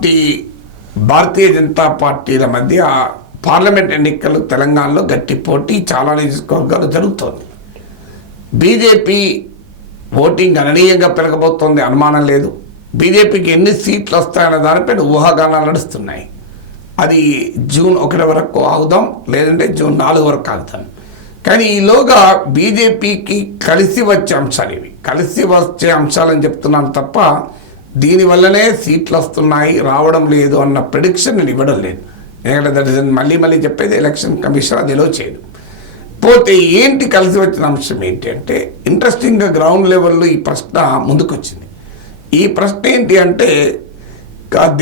Party Bharatiya Janata పార్టీల మధ్య parliament ఎన్నికలు తెలంగాణలో గట్టి పోటీ చాలా నియోజకవర్గాలు జరుగుతోంది. బీజేపీ ఓటింగ్ గణనీయంగా పెరగబోతోంది అనుమానం లేదు. బీజేపీకి ఎన్ని సీట్లు వస్తాయనే దానిపైన ఊహాగానాలు నడుస్తున్నాయి. అది జూన్ ఒకటి వరకు ఆగుదాం లేదంటే జూన్ నాలుగు వరకు ఆగుతాం. కానీ ఈలోగా బీజేపీకి కలిసి వచ్చే అంశాలు ఇవి. కలిసి వచ్చే అంశాలని చెప్తున్నాను తప్ప దీనివల్లనే సీట్లు వస్తున్నాయి రావడం లేదు అన్న ప్రిడిక్షన్ నేను ఇవ్వడం లేదు. ఎందుకంటే దట్ ఇస్ మళ్ళీ మళ్ళీ చెప్పేది ఎలక్షన్ కమిషన్ అది ఎలో చేయదు. పోతే ఏంటి కలిసి వచ్చిన అంశం ఏంటంటే ఇంట్రెస్టింగ్గా గ్రౌండ్ లెవెల్లో ఈ ప్రశ్న ముందుకొచ్చింది. ఈ ప్రశ్న ఏంటి అంటే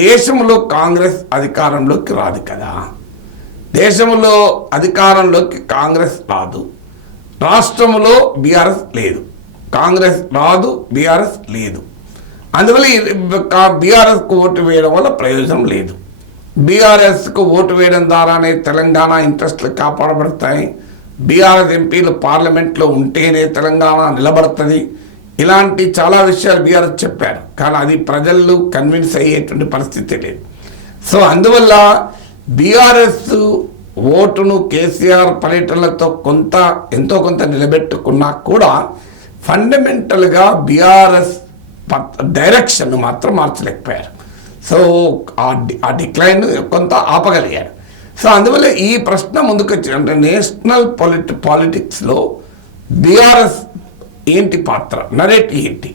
దేశంలో కాంగ్రెస్ అధికారంలోకి రాదు కదా. దేశంలో అధికారంలోకి కాంగ్రెస్ రాదు. రాష్ట్రంలో బీఆర్ఎస్ లేదు. కాంగ్రెస్ రాదు బీఆర్ఎస్ లేదు. అందువల్ల బీఆర్ఎస్కు ఓటు వేయడం వల్ల ప్రయోజనం లేదు. బీఆర్ఎస్కు ఓటు వేయడం ద్వారానే తెలంగాణ ఇంట్రెస్ట్లు కాపాడబడతాయి. బీఆర్ఎస్ ఎంపీలు పార్లమెంట్లో ఉంటేనే తెలంగాణ నిలబడుతుంది. ఇలాంటి చాలా విషయాలు బీఆర్ఎస్ చెప్పారు. కానీ అది ప్రజలు కన్విన్స్ అయ్యేటువంటి పరిస్థితి లేదు. సో అందువల్ల బీఆర్ఎస్ ఓటును కేసీఆర్ పర్యటనలతో కొంత ఎంతో కొంత నిలబెట్టుకున్నా కూడా ఫండమెంటల్గా బీఆర్ఎస్ డైరెక్షన్ మాత్రం మార్చలేకపోయారు. సో ఆ డిక్లైన్ కొంత ఆపగలిగారు. సో అందువల్ల ఈ ప్రశ్న ముందుకు వచ్చిందంటే నేషనల్ పాలిటి పాలిటిక్స్లో బీఆర్ఎస్ ఏంటి పాత్ర? నరేట్ ఏంటి?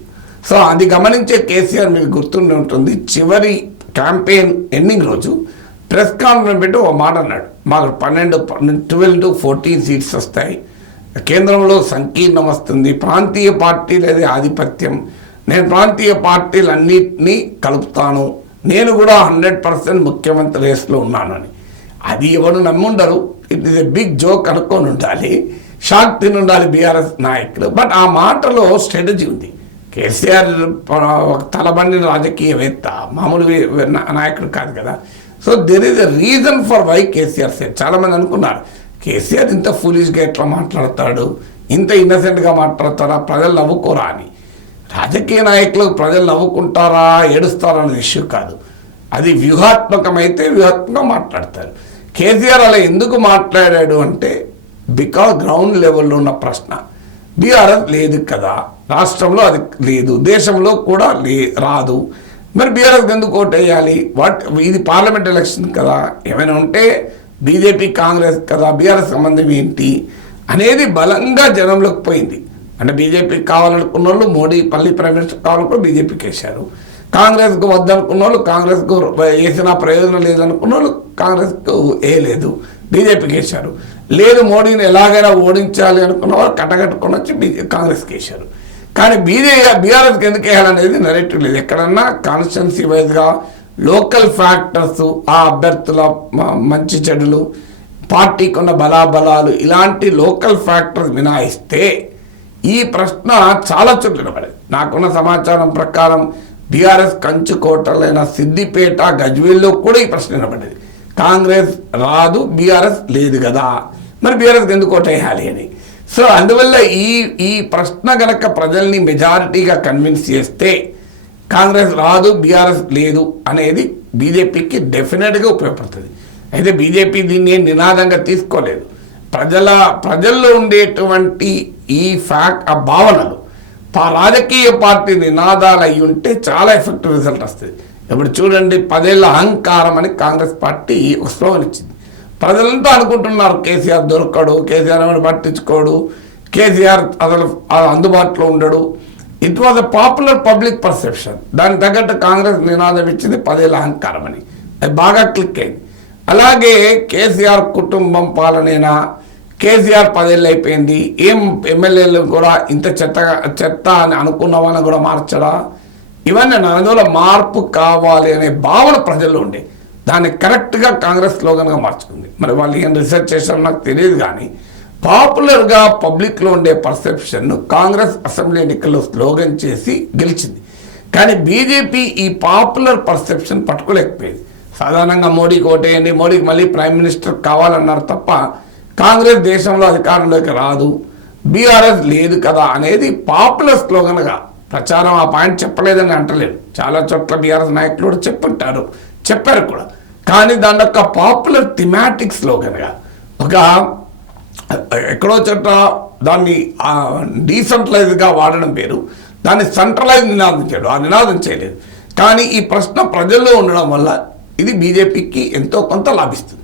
సో అది గమనించే కేసీఆర్ మీకు గుర్తుండి ఉంటుంది. చివరి క్యాంపెయిన్ ఎండింగ్ రోజు ప్రెస్ కాన్ఫరెన్స్ పెట్టి ఒక మాట అన్నాడు. మాకు పన్నెండు ట్వెల్వ్ టు ఫోర్టీన్ సీట్స్ వస్తాయి. కేంద్రంలో సంకీర్ణం వస్తుంది. ప్రాంతీయ పార్టీలది ఆధిపత్యం. నేను ప్రాంతీయ పార్టీలన్నింటినీ కలుపుతాను. నేను కూడా హండ్రెడ్ పర్సెంట్ ముఖ్యమంత్రి రేస్లో ఉన్నానని. అది ఎవరు నమ్ముండరు. It is a big joke అనుకొని ఉండాలి. షాక్ తిని ఉండాలి బీఆర్ఎస్ నాయకులు. బట్ ఆ మాటలో స్ట్రాటజీ ఉంది. కేసీఆర్ ఒక తలబండి రాజకీయవేత్త మామూలు నాయకుడు కాదు కదా. So there is a reason for why KCR set చాలామంది అనుకున్నారు. కేసీఆర్ ఇంత ఫూలిష్గా ఎట్లా మాట్లాడతాడు? ఇంత ఇన్నసెంట్గా మాట్లాడతారా ప్రజలు నవ్వుకోరా అని. రాజకీయ నాయకులు ప్రజలు నవ్వుకుంటారా ఏడుస్తారా అనేది ఇష్యూ కాదు. అది వ్యూహాత్మకమైతే వ్యూహాత్మకంగా మాట్లాడతారు. కేసీఆర్ అలా ఎందుకు మాట్లాడాడు అంటే బికాస్ గ్రౌండ్ లెవెల్లో ఉన్న ప్రశ్న. బీఆర్ఎస్ లేదు కదా రాష్ట్రంలో అది లేదు దేశంలో కూడా లే రాదు. మరి బీఆర్ఎస్ ఎందుకు ఓటు వేయాలి? వాట్ ఇది పార్లమెంట్ ఎలక్షన్ కదా. ఏమైనా ఉంటే బీజేపీ కాంగ్రెస్ కదా బీఆర్ఎస్ సంబంధం ఏంటి అనేది బలంగా జనంలోకి పోయింది. అంటే బీజేపీకి కావాలనుకున్న వాళ్ళు మోడీ పల్లి ప్రైమ్ మినిస్టర్ కావాలనుకున్న బీజేపీకి వేశారు కాంగ్రెస్కు వద్దనుకున్న వాళ్ళు కాంగ్రెస్కు వేసిన ప్రయోజనం లేదనుకున్న వాళ్ళు కాంగ్రెస్కు వేయలేదు బీజేపీకి వేశారు లేదు మోడీని ఎలాగైనా ఓడించాలి అనుకున్న వాళ్ళు కట్టగట్టుకొని వచ్చి బీజే కాంగ్రెస్కి వేశారు కానీ బీజే బీఆర్ఎస్కి ఎందుకు వేయాలనేది నెరేటివ్ లేదు. ఎక్కడన్నా కాన్స్టిట్యున్సీ వైజ్గా లోకల్ ఫ్యాక్టర్స్ ఆ అభ్యర్థుల మ- మంచి చెడులు పార్టీకి ఉన్న బలాబలాలు ఇలాంటి లోకల్ ఫ్యాక్టర్స్ మినాయిస్తే ఈ ప్రశ్న చాలా చోట్ల నిలబడేది నాకున్న సమాచారం ప్రకారం బీఆర్ఎస్ కంచుకోటలైన సిద్దిపేట గజ్వేల్లో కూడా ఈ ప్రశ్న నిలబడేది కాంగ్రెస్ రాదు బీఆర్ఎస్ లేదు కదా. మరి బీఆర్ఎస్కి ఎందుకు ఓటేయాలి అని? సో అందువల్ల ఈ ఈ ప్రశ్న గనక ప్రజల్ని మెజారిటీగా కన్విన్స్ చేస్తే కాంగ్రెస్ రాదు బీఆర్ఎస్ లేదు అనేది బీజేపీకి డెఫినెట్గా ఉపయోగపడుతుంది. అయితే బీజేపీ దీన్ని నినాదంగా తీసుకోలేదు. ప్రజల ప్రజల్లో ఉండేటువంటి ఈ ఫ్యాక్ట్ ఆ భావనలు ఆ రాజకీయ పార్టీ నినాదాలు అయి ఉంటే చాలా ఎఫెక్టివ్ రిజల్ట్ వస్తుంది. ఇప్పుడు చూడండి పదేళ్ళ అహంకారం అని కాంగ్రెస్ పార్టీ ఒక స్లోగన్ ఇచ్చింది. ప్రజలంతా అనుకుంటున్నారు కేసీఆర్ దొరకడు కేసీఆర్ ఏమైనా పట్టించుకోడు కేసీఆర్ అసలు అందుబాటులో ఉండడు. It was a popular public perception దానికి తగ్గట్టు కాంగ్రెస్ నినాదం ఇచ్చింది పదేళ్ళ అహంకారం అని. అది బాగా క్లిక్ అయింది. అలాగే కేసీఆర్ కుటుంబం పాలనేనా కేసీఆర్ పదేళ్ళు అయిపోయింది. ఏం ఎమ్మెల్యేలు కూడా ఇంత చెత్త చెత్త అని అనుకున్న వాళ్ళని కూడా మార్చడా? ఇవన్నీ నా మార్పు కావాలి అనే భావన ప్రజల్లో ఉండే. దాన్ని కరెక్ట్గా కాంగ్రెస్ స్లోగన్గా మార్చుకుంది. మరి వాళ్ళు ఏం రీసెర్చ్ చేశారో నాకు తెలియదు కానీ పాపులర్గా పబ్లిక్లో ఉండే పర్సెప్షన్ను కాంగ్రెస్ అసెంబ్లీ ఎన్నికల్లో స్లోగన్ చేసి గెలిచింది. కానీ బీజేపీ ఈ పాపులర్ పర్సెప్షన్ పట్టుకోలేకపోయింది. సాధారణంగా మోడీకి ఓటేయండి మోడీకి మళ్ళీ ప్రైమ్ మినిస్టర్ కావాలన్నారు తప్ప కాంగ్రెస్ దేశంలో అధికారంలోకి రాదు బీఆర్ఎస్ లేదు కదా అనేది పాపులర్ స్లోగన్గా ప్రచారం ఆ పాయింట్ చెప్పలేదని అంటలేదు. చాలా చోట్ల బీఆర్ఎస్ నాయకులు కూడా చెప్పుంటారు చెప్పారు కూడా. కానీ దాని యొక్క పాపులర్ థిమాటిక్ స్లోగన్గా ఒక ఎక్కడో చోట దాన్ని డీసెంట్రలైజ్గా వాడడం పేరు దాన్ని సెంట్రలైజ్ నినాదం చేయడం ఆ నినాదం చేయలేదు. కానీ ఈ ప్రశ్న ప్రజల్లో ఉండడం వల్ల ఇది బీజేపీకి ఎంతో కొంత లాభిస్తుంది.